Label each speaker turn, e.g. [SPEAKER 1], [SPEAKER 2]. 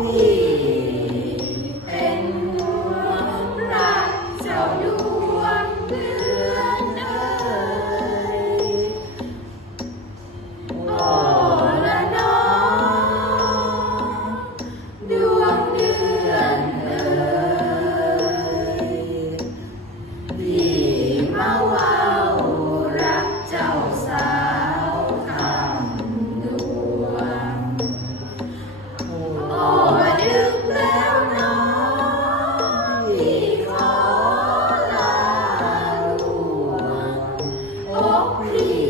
[SPEAKER 1] Amen. Amen.